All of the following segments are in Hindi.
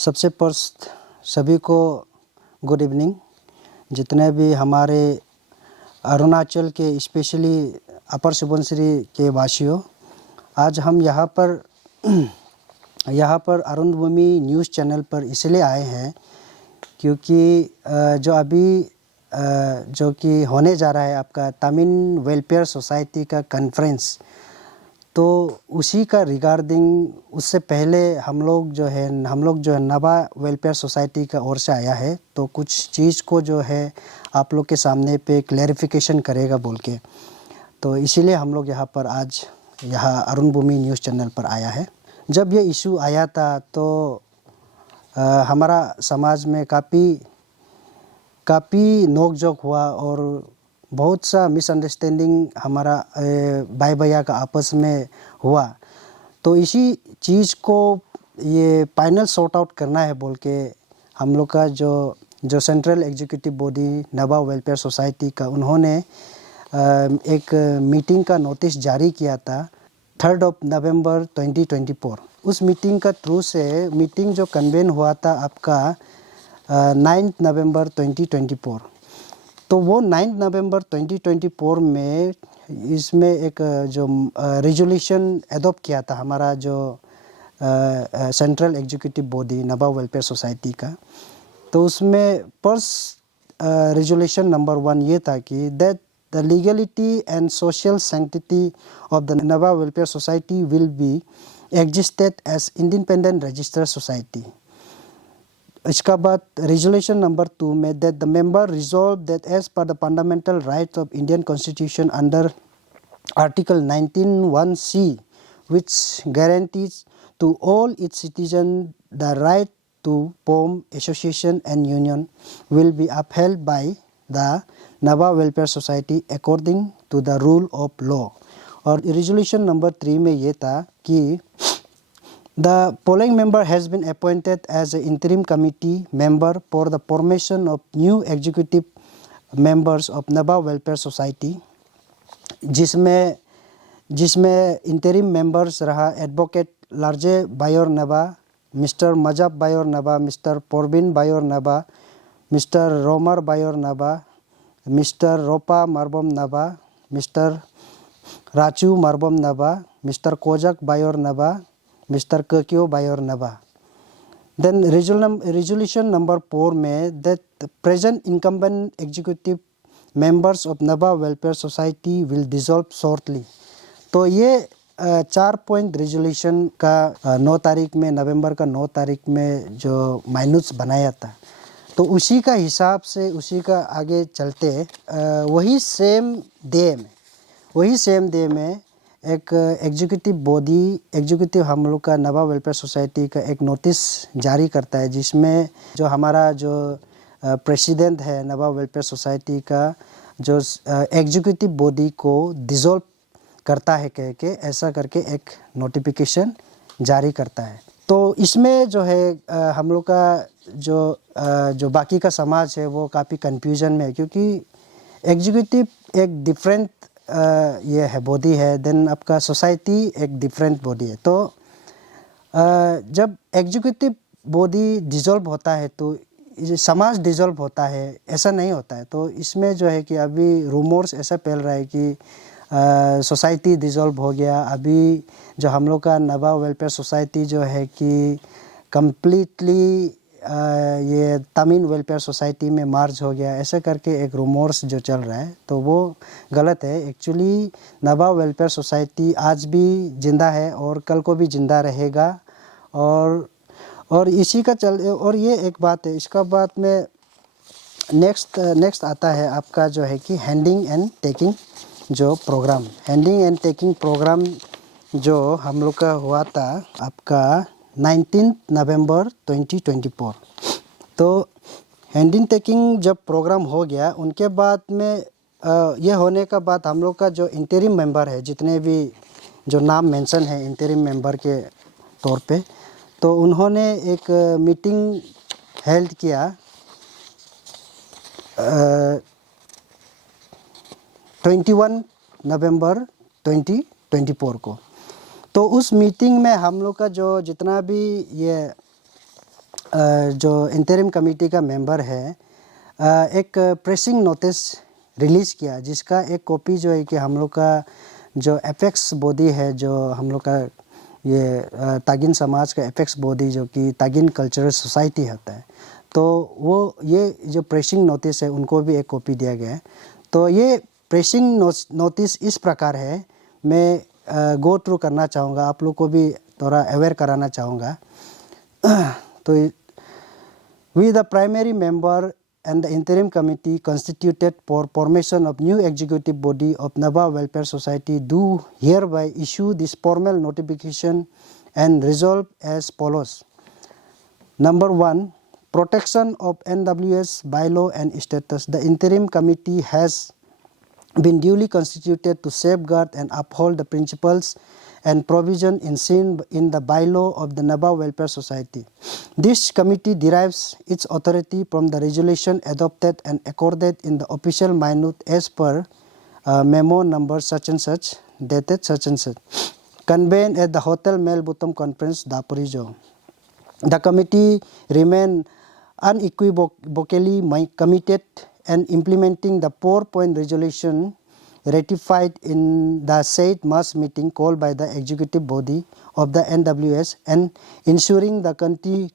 सबसे फर्स्ट सभी को गुड इवनिंग। जितने भी हमारे अरुणाचल के स्पेशली अपर सुबनसिरी के वासियों, आज हम यहाँ पर अरुणभूमि न्यूज़ चैनल पर इसलिए आए हैं क्योंकि जो अभी जो कि होने जा रहा है आपका तमिल वेलफेयर सोसाइटी का कॉन्फ्रेंस, तो उसी का रिगार्डिंग उससे पहले हम लोग जो है नवा वेलफेयर सोसाइटी का ओर से आया है, तो कुछ चीज़ को जो है आप लोग के सामने पे क्लैरिफिकेशन करेगा बोल के, तो इसीलिए हम लोग आज यहाँ अरुणभूमि न्यूज़ चैनल पर आया है। जब ये इशू आया था तो हमारा समाज में काफ़ी नोक-झोंक हुआ और बहुत सा मिसअंडरस्टैंडिंग हमारा भाई भैया का आपस में हुआ। तो इसी चीज़ को ये फाइनल सॉर्ट आउट करना है बोल के हम लोग का जो सेंट्रल एग्जीक्यूटिव बॉडी नवा वेलफेयर सोसाइटी का उन्होंने एक मीटिंग का नोटिस जारी किया था 3 नवंबर 2024। उस मीटिंग का थ्रू से मीटिंग जो कन्वेन हुआ था आपका 9 नवंबर 2024। तो वो 9 नवंबर 2024 में इसमें एक जो रेजोल्यूशन एडॉप्ट किया था हमारा जो सेंट्रल एग्जीक्यूटिव बॉडी नवा वेलफेयर सोसाइटी का, तो उसमें फर्स्ट रेजोल्यूशन नंबर 1 ये था कि that the legality and social sanctity of the Nawa welfare society will be existed as independent registered society. इसका बाद रेजोल्यूशन नंबर 2 में that the member resolve that as per the fundamental rights of Indian constitution under article 19(1)(c which guarantees to all its citizens the right to form association and union will be upheld by the Nava Welfare Society according to the rule of law। और रेजोल्यूशन नंबर 3 में ये था कि the following member has been appointed as an interim committee member for the formation of new executive members of Nava Welfare Society, जिसमें इंटरिम मेंबर्स रहा एडवोकेट लार्जे बायोर नवा, मिस्टर मजाब बायोर नवा, मिस्टर पोरबिन बायोर नवा, मिस्टर रोमर बायोर नवा, मिस्टर रोपा मारबम नवा, मिस्टर राचू मारबम नवा, मिस्टर कोजक बायोर नवा, मिस्टर कर्क्यो बायोर नवा। देन रेजोल्यूशन नंबर 4 में that present incumbent executive members of Nawa welfare society will dissolve shortly. तो ये 4 पॉइंट रेजोल्यूशन का 9 तारीख में नवंबर का 9 तारीख में जो माइनूट्स बनाया था, तो उसी का हिसाब से उसी का आगे चलते वही सेम डे में एक एग्जीक्यूटिव हम लोग का नवा वेलफेयर सोसाइटी का एक नोटिस जारी करता है, जिसमें जो हमारा जो प्रेसिडेंट है नवा वेलफेयर सोसाइटी का जो एग्जीक्यूटिव बॉडी को डिसॉल्व करता है कह के ऐसा करके एक नोटिफिकेशन जारी करता है। तो इसमें जो है हम लोग का जो बाकी का समाज है वो काफ़ी कन्फ्यूजन में है, क्योंकि एग्जीक्यूटिव एक डिफरेंट ये है बॉडी है, देन आपका सोसाइटी एक डिफरेंट बॉडी है। तो जब एग्जीक्यूटिव बॉडी डिसॉल्व होता है तो समाज डिसॉल्व होता है, ऐसा नहीं होता है। तो इसमें जो है कि अभी रूमर्स ऐसा फैल रहा है कि सोसाइटी डिसॉल्व हो गया, अभी जो हम लोग का नवा वेलफेयर सोसाइटी जो है कि कम्प्लीटली ये तमिल वेलफेयर सोसाइटी में मार्ज हो गया, ऐसे करके एक रूमर्स जो चल रहा है, तो वो गलत है। एक्चुअली नवा वेलफेयर सोसाइटी आज भी ज़िंदा है और कल को भी ज़िंदा रहेगा। और इसी का और ये एक बात है। इसका बाद में नेक्स्ट आता है आपका जो है कि हैंडिंग एंड टेकिंग जो program, handing and taking program जो हम लोग का हुआ था आपका 19 नवंबर 2024। तो हैंडिंग टेकिंग जब प्रोग्राम हो गया, उनके बाद में ये होने का बाद हम लोग का जो इंटरिम मेंबर है, जितने भी जो नाम मेंशन है इंटरिम मेंबर के तौर पे, तो उन्होंने एक मीटिंग हेल्ड किया 21 नवंबर 2024 को। तो उस मीटिंग में हम लोग का जो जितना भी ये जो इंटरिम कमेटी का मेंबर है एक प्रेसिंग नोटिस रिलीज़ किया, जिसका एक कॉपी जो है कि हम लोग का जो एपेक्स बॉडी है, जो हम लोग का ये तागिन समाज का एपेक्स बॉडी जो कि तागिन कल्चरल सोसाइटी होता है, तो वो ये जो प्रेसिंग नोटिस है उनको भी एक कॉपी दिया गया है। तो ये प्रेसिंग नोटिस इस प्रकार है, मैं गो थ्रू करना चाहूँगा, आप लोग को भी थोड़ा अवेयर कराना चाहूँगा। तो we the primary member and the interim committee constituted for formation of new executive body of Naba Welfare Society do hereby issue this formal notification and resolve as follows. Number 1, protection of NWS bylaw and status. The interim committee has been duly constituted to safeguard and uphold the principles and provision inseen in the bylaw of the Naba Welfare Society. This committee derives its authority from the resolution adopted and accorded in the official minute as per memo number such and such, dated such and such, convened at the Hotel Melbourne Conference, Dapurijo. The committee remain unequivocally committed and implementing the 4-point resolution ratified in the said mass meeting called by the executive body of the NWS and ensuring the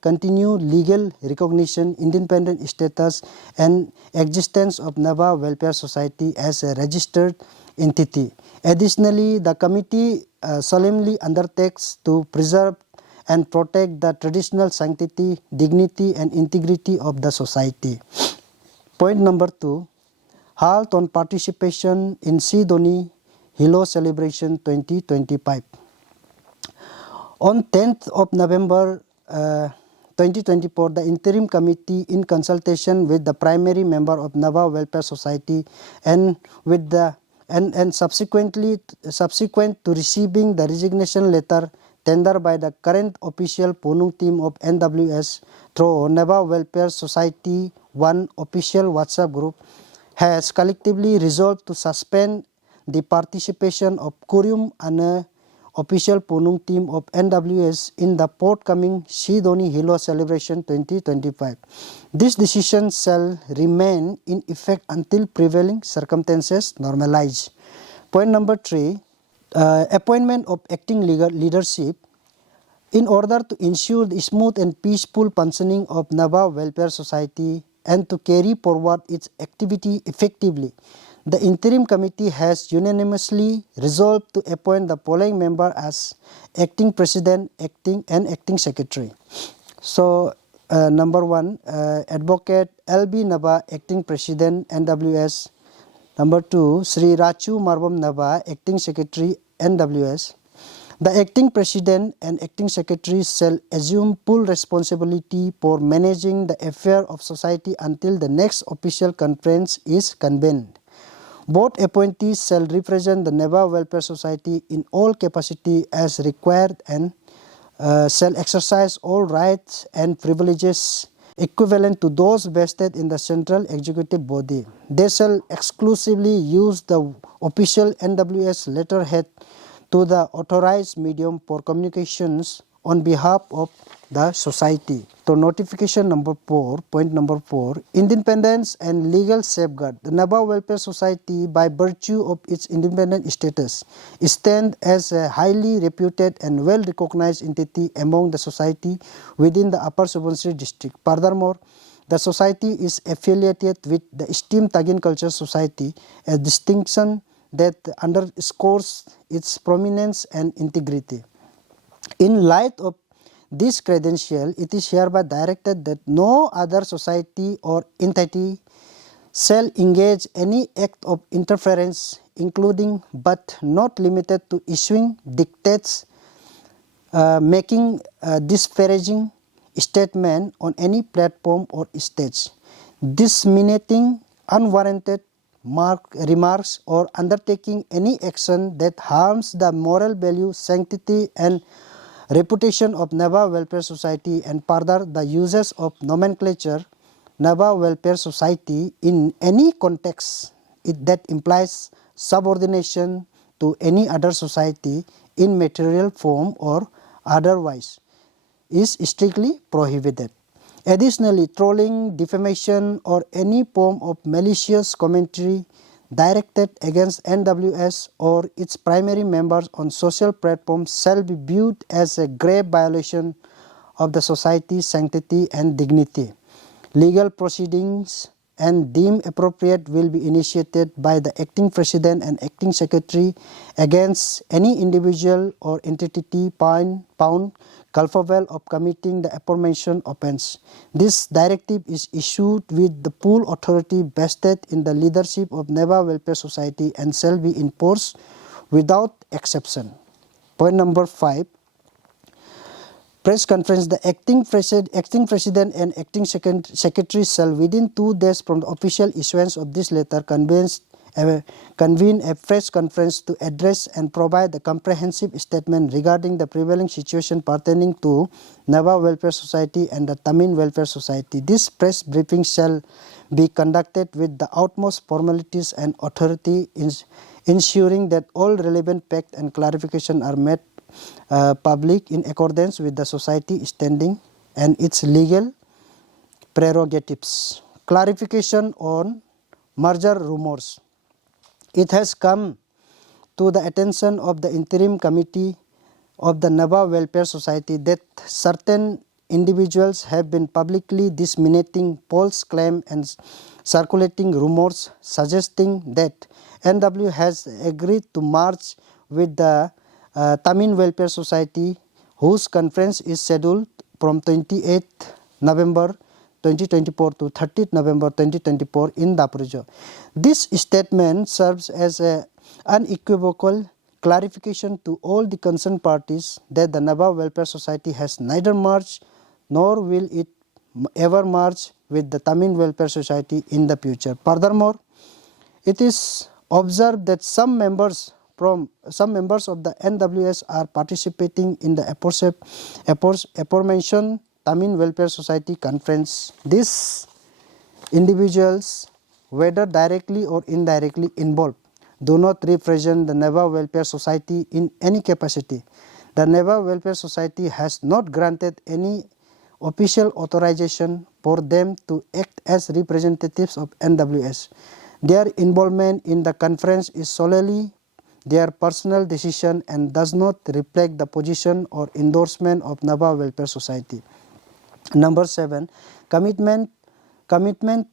continued legal recognition, independent status and existence of Naba Welfare Society as a registered entity. Additionally, the committee solemnly undertakes to preserve and protect the traditional sanctity, dignity and integrity of the society. Point number 2, halt on participation in Sidoni Hilo Celebration 2025. On 10th of November 2024, the interim committee in consultation with the primary member of Naba Welfare Society and with the subsequent to receiving the resignation letter tendered by the current official Punung team of NWS through Naba Welfare Society 1 official WhatsApp group, has collectively resolved to suspend the participation of Kurium and official Punung team of NWS in the forthcoming Sidoni Hilo Celebration 2025. This decision shall remain in effect until prevailing circumstances normalize. Point number 3, appointment of acting leadership. In order to ensure the smooth and peaceful functioning of Naba Welfare Society and to carry forward its activity effectively, the interim committee has unanimously resolved to appoint the following member as acting president, acting secretary. So, number 1, Advocate L.B. Naba, acting president, NWS. Number 2, Sri Rachu Marbam Naba, acting secretary, NWS. The acting president and acting secretary shall assume full responsibility for managing the affair of society until the next official conference is convened. Both appointees shall represent the Naba Welfare Society in all capacity as required and shall exercise all rights and privileges equivalent to those vested in the central executive body. They shall exclusively use the official NWS letterhead to the authorized medium for communications on behalf of the society. So notification number 4, point number 4, independence and legal safeguard. The Naba Welfare Society, by virtue of its independent status, stands as a highly reputed and well-recognized entity among the society within the Upper Subansiri district. Furthermore, the society is affiliated with the esteemed Tagin Culture Society, a distinction that underscores its prominence and integrity. In light of this credential, it is hereby directed that no other society or entity shall engage any act of interference, including but not limited to issuing dictates, making disparaging statement on any platform or stage, disseminating unwarranted remarks or undertaking any action that harms the moral value, sanctity and reputation of Naba Welfare Society, and further the uses of nomenclature Naba Welfare Society in any context that implies subordination to any other society in material form or otherwise is strictly prohibited. Additionally, trolling, defamation, or any form of malicious commentary directed against NWS or its primary members on social platforms shall be viewed as a grave violation of the society's sanctity and dignity. Legal proceedings and deemed appropriate will be initiated by the acting president and acting secretary against any individual or entity found culpable of committing the aforementioned offense. This directive is issued with the full authority vested in the leadership of Neva Welfare Society and shall be enforced without exception. Point number 5. Press conference. The acting president and acting secretary shall within 2 days from the official issuance of this letter convene a press conference to address and provide a comprehensive statement regarding the prevailing situation pertaining to Neva Welfare Society and the Tamil Welfare Society. This press briefing shall be conducted with the utmost formalities and authority, ensuring that all relevant facts and clarification are made public in accordance with the society standing and its legal prerogatives. Clarification on merger rumors. It has come to the attention of the interim committee of the Neva Welfare Society that certain individuals have been publicly disseminating false claims and circulating rumors suggesting that NW has agreed to merge with the Tamil Welfare Society, whose conference is scheduled from 28th November 2024 to 30th November 2024 in Dapurjo. This statement serves as an unequivocal clarification to all the concerned parties that the Neva Welfare Society has neither merged nor will it ever merge with the Tamil Welfare Society in the future. Furthermore, it is observed that some members of the NWS are participating in the aforementioned Tamil Welfare Society conference. These individuals, whether directly or indirectly involved, do not represent the Neva Welfare Society in any capacity. The Neva Welfare Society has not granted any official authorization for them to act as representatives of NWS. Their involvement in the conference is solely their personal decision and does not reflect the position or endorsement of Neva Welfare Society. Number 7. Commitment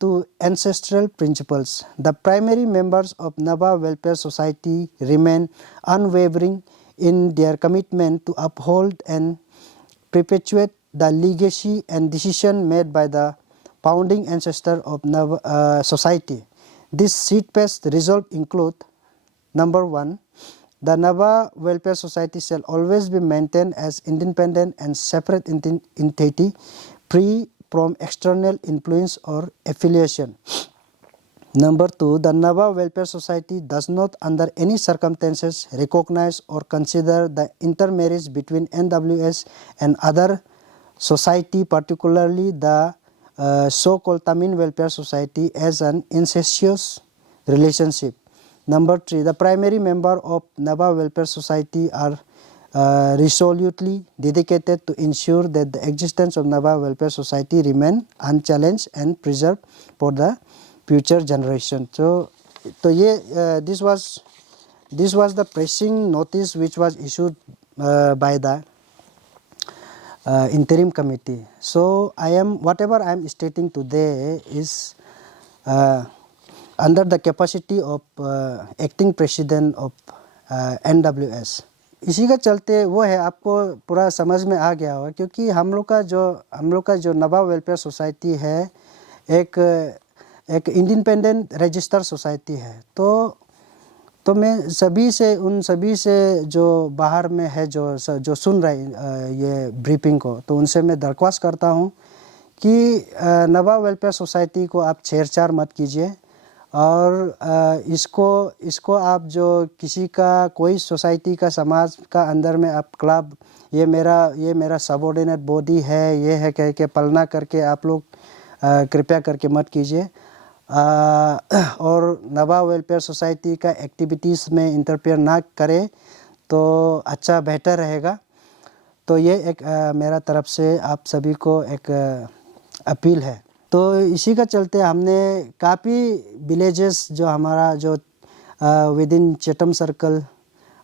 to ancestral principles. The primary members of Neva Welfare Society remain unwavering in their commitment to uphold and perpetuate the legacy and decision made by the founding ancestor of Neva Society. These steadfast resolve include: Number 1. The Neva Welfare Society shall always be maintained as independent and separate entity, free from external influence or affiliation. Number 2. The Neva Welfare Society does not under any circumstances recognize or consider the intermarriage between NWS and other society, particularly the so-called Tamil Welfare Society, as an incestuous relationship. Number 3. The primary member of Neva Welfare Society are resolutely dedicated to ensure that the existence of Neva Welfare Society remain unchallenged and preserved for the future generation. So this was the pressing notice which was issued by the interim committee. So whatever I am stating today is under the capacity of acting president of NWS. इसी का चलते वो है, आपको पूरा समझ में आ गया होगा, क्योंकि हम लोग का जो नवा वेलफेयर सोसाइटी है एक इंडिपेंडेंट रजिस्टर सोसाइटी है। तो मैं उन सभी से जो बाहर में है जो सुन रहे ये ब्रीफिंग को, तो उनसे मैं दरख्वास्त करता हूँ कि नवा वेलफेयर सोसाइटी को आप छेड़छाड़ मत कीजिए, और इसको आप जो किसी का कोई सोसाइटी का समाज का अंदर में आप क्लब ये मेरा सबऑर्डिनेट बॉडी है ये है कह के पलना करके आप लोग कृपया करके मत कीजिए। और नवा वेलफेयर सोसाइटी का एक्टिविटीज़ में इंटरफेयर ना करें तो अच्छा बेहतर रहेगा। तो ये एक मेरा तरफ से आप सभी को एक अपील है। तो इसी का चलते हमने काफ़ी विलेजेस जो हमारा जो विद इन चेटम सर्कल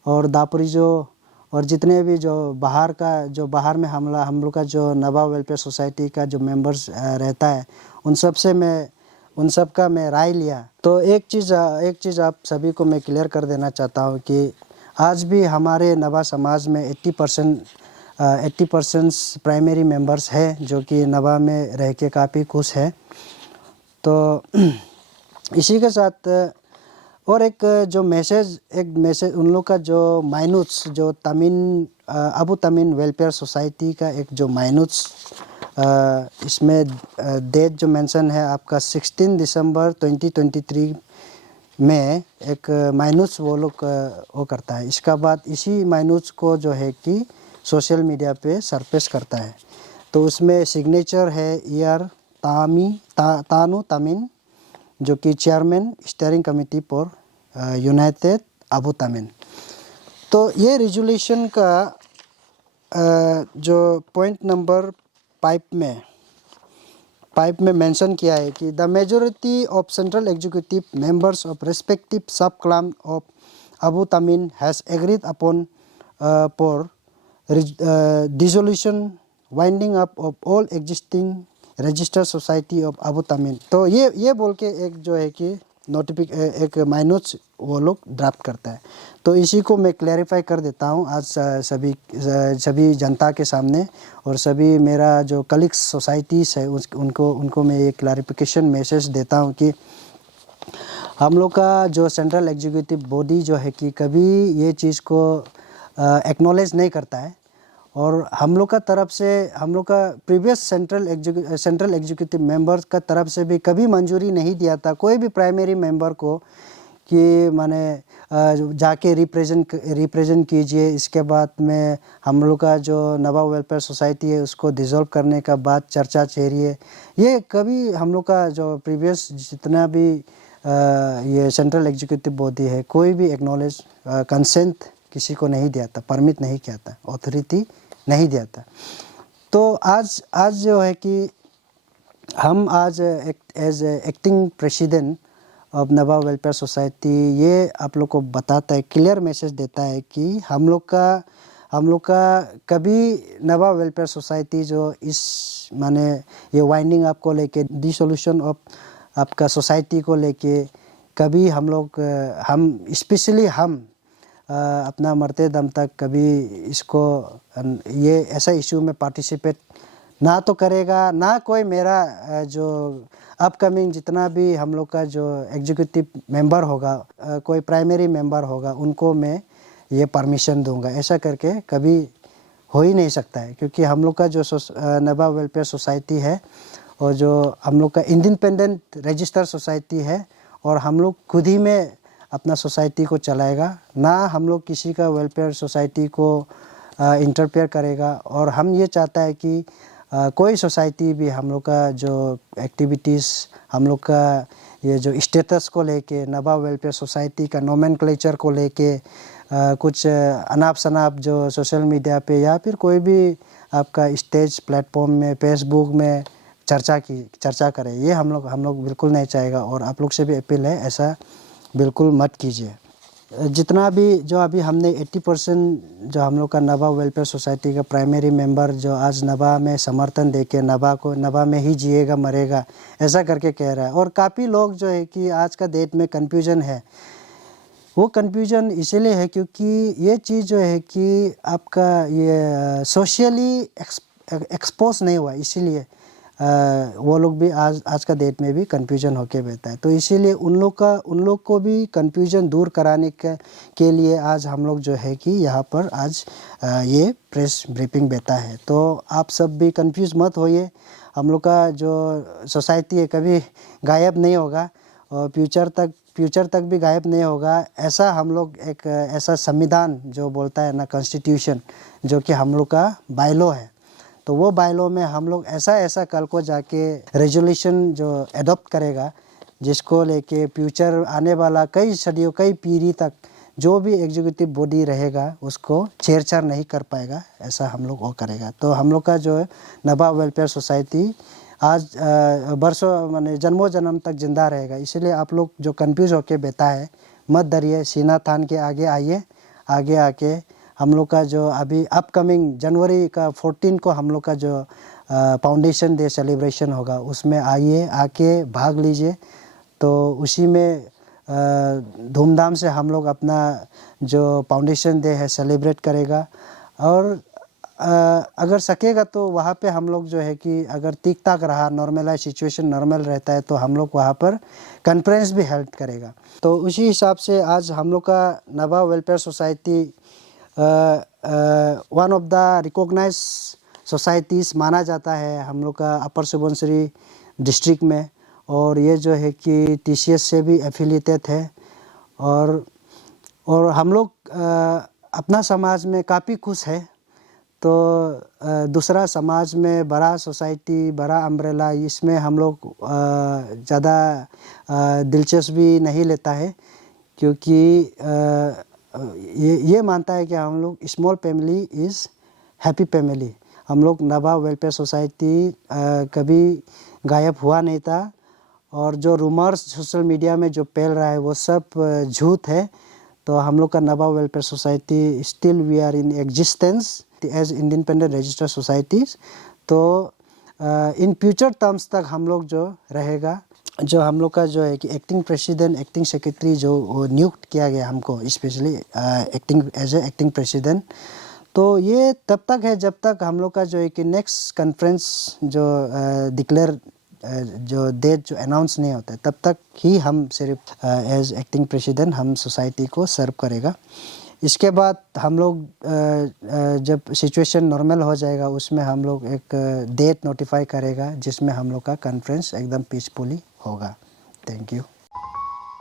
और दापुरिजो और जितने भी जो बाहर में हम लोग का जो नवाब वेलफेयर सोसाइटी का जो मेंबर्स रहता है, उन सब का मैं राय लिया। तो एक चीज़ आप सभी को मैं क्लियर कर देना चाहता हूँ कि आज भी हमारे नवा समाज में 80% प्राइमरी मेंबर्स है जो कि नवा में रह के काफ़ी खुश है। तो इसी के साथ और एक मैसेज उन लोग का जो माइनूट्स जो अबू तमीन वेलफेयर सोसाइटी का एक जो माइनूट्स इसमें डेट जो मेंशन है आपका 16 दिसंबर 2023 में एक माइनूट्स वो लोग वो करता है। इसका बाद इसी माइनूट्स को जो है कि सोशल मीडिया पे सरफेस करता है। तो उसमें सिग्नेचर है तानू तमीन जो कि chairman steering committee for United Abu Tamin. तो ये रेजोल्यूशन का जो पॉइंट नंबर 5 में मेंशन किया है कि the majority of central executive members of respective sub clan of Abu Tamin has agreed upon for dissolution winding up of all existing registered society of Abu Tamin. तो ये बोल के एक जो है कि एक माइनूट्स वो लोग ड्राफ्ट करता है। तो इसी को मैं क्लैरिफाई कर देता हूँ आज सभी जनता के सामने, और सभी मेरा जो कलीग्स सोसाइटीज़ है उनको मैं ये क्लैरिफिकेशन मैसेज देता हूँ कि हम लोग का जो सेंट्रल एग्जीक्यूटिव बॉडी जो है कि कभी ये चीज़ को एक्नॉलेज नहीं करता है, और हम लोग का प्रीवियस सेंट्रल एग्जीक्यूटिव मेंबर्स का तरफ से भी कभी मंजूरी नहीं दिया था कोई भी प्राइमरी मेंबर को कि माने जाके रिप्रेजेंट कीजिए। इसके बाद में हम लोग का जो नवाब वेलफेयर सोसाइटी है उसको डिसॉल्व करने का बाद चर्चा चाहिए, ये कभी हम लोग का जो प्रीवियस जितना भी ये सेंट्रल एग्जीक्यूटिव बॉडी है कोई भी एक्नॉलेज कंसेंट किसी को नहीं दिया था, परमिट नहीं किया था, अथॉरिटी नहीं दिया था। तो आज जो है कि हम आज as acting president of Nawab welfare society ये आप लोग को बताता है, क्लियर मैसेज देता है कि हम लोग का कभी नवाब वेलफेयर सोसाइटी जो इस माने ये वाइंडिंग अप को लेके डिसोल्यूशन ऑफ आपका सोसाइटी को लेके कभी हम स्पेशली अपना मरते दम तक कभी इसको ये ऐसा इशू में पार्टिसिपेट ना तो करेगा, ना कोई मेरा जो अपकमिंग जितना भी हम लोग का जो एग्जीक्यूटिव मेंबर होगा, कोई प्राइमरी मेंबर होगा, उनको मैं ये परमिशन दूंगा। ऐसा करके कभी हो ही नहीं सकता है, क्योंकि हम लोग का जो नवाब वेलफेयर सोसाइटी है और जो हम लोग का इंडिपेंडेंट रजिस्टर सोसाइटी है, और हम लोग खुद ही में अपना सोसाइटी को चलाएगा, ना हम लोग किसी का वेलफेयर सोसाइटी को इंटरफेयर करेगा। और हम ये चाहता है कि कोई सोसाइटी भी हम लोग का जो एक्टिविटीज़, हम लोग का ये जो स्टेटस को लेके, नवाब वेलफेयर सोसाइटी का नोमेनक्लेचर को लेके कुछ अनाप शनाप जो सोशल मीडिया पे या फिर कोई भी आपका स्टेज प्लेटफॉर्म में, फेसबुक में चर्चा करे, ये हम लोग बिल्कुल नहीं चाहेगा। और आप लोग से भी अपील है, ऐसा बिल्कुल मत कीजिए। जितना भी जो अभी हमने 80% जो हम लोग का नवा वेलफेयर सोसाइटी का प्राइमरी मेंबर जो आज नवा में समर्थन देके नवा में ही जिएगा मरेगा ऐसा करके कह रहा है। और काफ़ी लोग जो है कि आज का डेट में कन्फ्यूजन है, वो कन्फ्यूजन इसलिए है क्योंकि ये चीज़ जो है कि आपका ये सोशली एक्सपोज नहीं हुआ, इसीलिए वो लोग भी आज का डेट में भी कन्फ्यूजन होके बैठा है। तो इसीलिए उन लोग को भी कन्फ्यूजन दूर कराने के लिए आज हम लोग जो है कि यहाँ पर आज ये प्रेस ब्रीफिंग बैठा है। तो आप सब भी कन्फ्यूज मत होइए, हम लोग का जो सोसाइटी है कभी गायब नहीं होगा और फ्यूचर तक भी गायब नहीं होगा। ऐसा हम लोग एक ऐसा संविधान जो बोलता है ना, कॉन्स्टिट्यूशन, जो कि हम लोग का बायलॉ है, तो वो बायलॉ में हम लोग ऐसा कल को जाके रेजोल्यूशन जो एडॉप्ट करेगा, जिसको लेके फ्यूचर आने वाला कई सदियों कई पीढ़ी तक जो भी एग्जीक्यूटिव बॉडी रहेगा उसको छेड़छाड़ नहीं कर पाएगा, ऐसा हम लोग वो करेगा। तो हम लोग का जो है नवाब वेलफेयर सोसाइटी आज बरसों माने जन्मों जन्म तक जिंदा रहेगा। इसलिए आप लोग जो कंफ्यूज होके बैठा है मत डरिए, सीना थान के आगे आइए। आगे आके हम लोग का जो अभी अपकमिंग जनवरी का 14 को हम लोग का जो फाउंडेशन डे सेलिब्रेशन होगा उसमें आइए, आके भाग लीजिए। तो उसी में धूमधाम से हम लोग अपना जो फाउंडेशन डे है सेलिब्रेट करेगा। और अगर सकेगा तो वहाँ पे हम लोग जो है कि अगर ठीक ठाक रहा, नॉर्मलाइज सिचुएशन नॉर्मल रहता है तो हम लोग वहाँ पर कॉन्फ्रेंस भी हेल्प करेगा। तो उसी हिसाब से आज हम लोग का Nawa welfare society one of the recognise societies माना जाता है हम लोग का अपर सुबनसिरी डिस्ट्रिक्ट में। और ये जो है कि TCS से भी एफिलिएटेड है। और हम लोग अपना समाज में काफ़ी खुश है। तो दूसरा समाज में बड़ा सोसाइटी, बड़ा अम्ब्रेला, इसमें हम लोग ज़्यादा दिलचस्पी नहीं लेता है, क्योंकि ये मानता है कि हम लोग small family is happy family. हम लोग नवा वेलफेयर सोसाइटी कभी गायब हुआ नहीं था। और जो रूमर्स सोशल मीडिया में जो फैल रहा है वो सब झूठ है। तो हम लोग का Nawa welfare society still we are in existence as independent registered societies. तो इन फ्यूचर टर्म्स तक हम लोग जो रहेगा, जो हम लोग का जो है कि एक्टिंग प्रेसिडेंट, एक्टिंग सेक्रेटरी जो नियुक्त किया गया हमको, स्पेशली एक्टिंग प्रेसिडेंट, तो ये तब तक है जब तक हम लोग का जो है कि नेक्स्ट कॉन्फ्रेंस जो डिक्लेयर जो डेट जो अनाउंस नहीं होता है तब तक ही हम सिर्फ एज एक्टिंग प्रेसिडेंट हम सोसाइटी को सर्व करेगा। इसके बाद हम लोग जब सिचुएशन नॉर्मल हो जाएगा उसमें हम लोग एक डेट नोटिफाई करेगा जिसमें हम लोग का कॉन्फ्रेंस एकदम पीसफुली होगा। Thank you.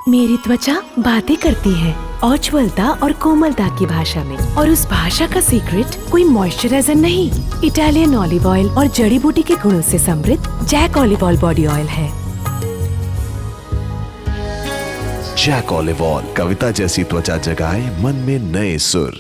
मेरी त्वचा बातें करती है उज्ज्वलता और कोमलता की भाषा में, और उस भाषा का सीक्रेट कोई मॉइस्चराइजर नहीं, इटालियन ऑलिव ऑयल और जड़ी बूटी के गुणों से समृद्ध jack olive oil body oil है। जैक ऑलिव ऑयल, कविता जैसी त्वचा जगाए मन में नए सुर।